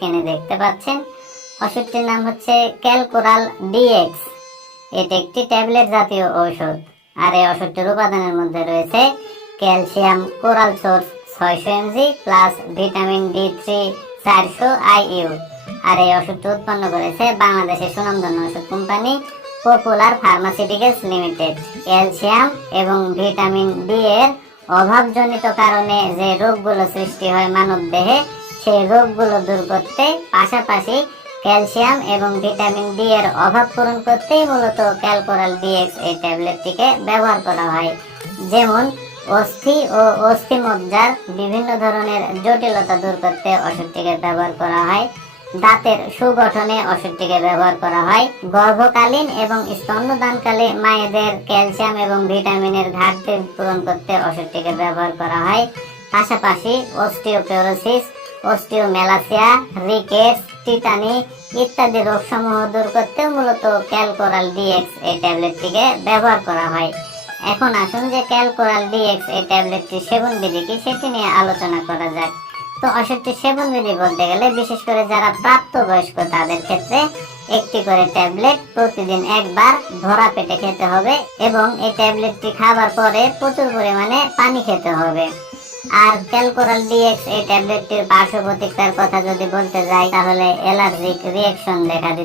স্ক্রিনে দেখতে পাচ্ছেন। ওষুধটির নাম হচ্ছে ক্যালকোরাল ডিএক্স। এটি একটি ট্যাবলেট জাতীয় ঔষধ। আর এই ওষুধটির উপাদানের মধ্যে রয়েছে ক্যালসিয়াম, কোরাল সোর্স ছয়শো MG plus vitamin D three চারশো আইইউ। আর এই ওষুধটি উৎপন্ন করেছে বাংলাদেশের সুনামধন্য ওষুধ company Popular Pharmaceuticals Limited. Calcium এবং ভিটামিন ডি এর অভাবজনিত কারণে যে রোগগুলো সৃষ্টি হয় মানব দেহে সেই রোগগুলো দূর করতে, পাশাপাশি ক্যালসিয়াম এবং ভিটামিন ডি এর অভাব পূরণ করতেই মূলত ক্যালকোরাল ডিএক্স এই ট্যাবলেটটিকে ব্যবহার করা হয়। যেমন, অস্থি ও অস্থি মজ্জার বিভিন্ন ধরনের জটিলতা দূর করতে ওষুধটিকে ব্যবহার করা হয়। দাঁতের সুগঠনে ওষুধটিকে ব্যবহার করা হয়। গর্ভকালীন এবং স্তন্যদানকালে মায়েদের ক্যালসিয়াম এবং ভিটামিনের ঘাটতি পূরণ করতে ওষুধটিকে ব্যবহার করা হয়। পাশাপাশি অস্টিওপোরোসিস অস্টিওমেলাসিয়া রিকেটস টিটানি ইত্যাদি রোগসমূহ দূর করতে মূলত ক্যালকোরাল ডিএক্স এই ট্যাবলেটটিকে ব্যবহার করা হয়। এখন আসুন যে ক্যালকোরাল ডিএক্স এই ট্যাবলেটটির সেবন বিধি কি সেটি নিয়ে আলোচনা করা যাক। তো ওষুধটির সেবন বিধি বলতে গেলে বিশেষ করে যারা প্রাপ্তবয়স্ক তাদের ক্ষেত্রে একটি করে ট্যাবলেট প্রতিদিন একবার ধরা পেটে খেতে হবে এবং এই ট্যাবলেটটি খাবার পরে প্রচুর পরিমাণে পানি খেতে হবে। আর ক্যালকোরাল ডিএক্স এই ট্যাবলেটটির পার্শ্ব প্রতিক্রিয়ার কথা যদি বলতে যাই, তাহলে অ্যালার্জিক রিয়েকশন দেখা দিতে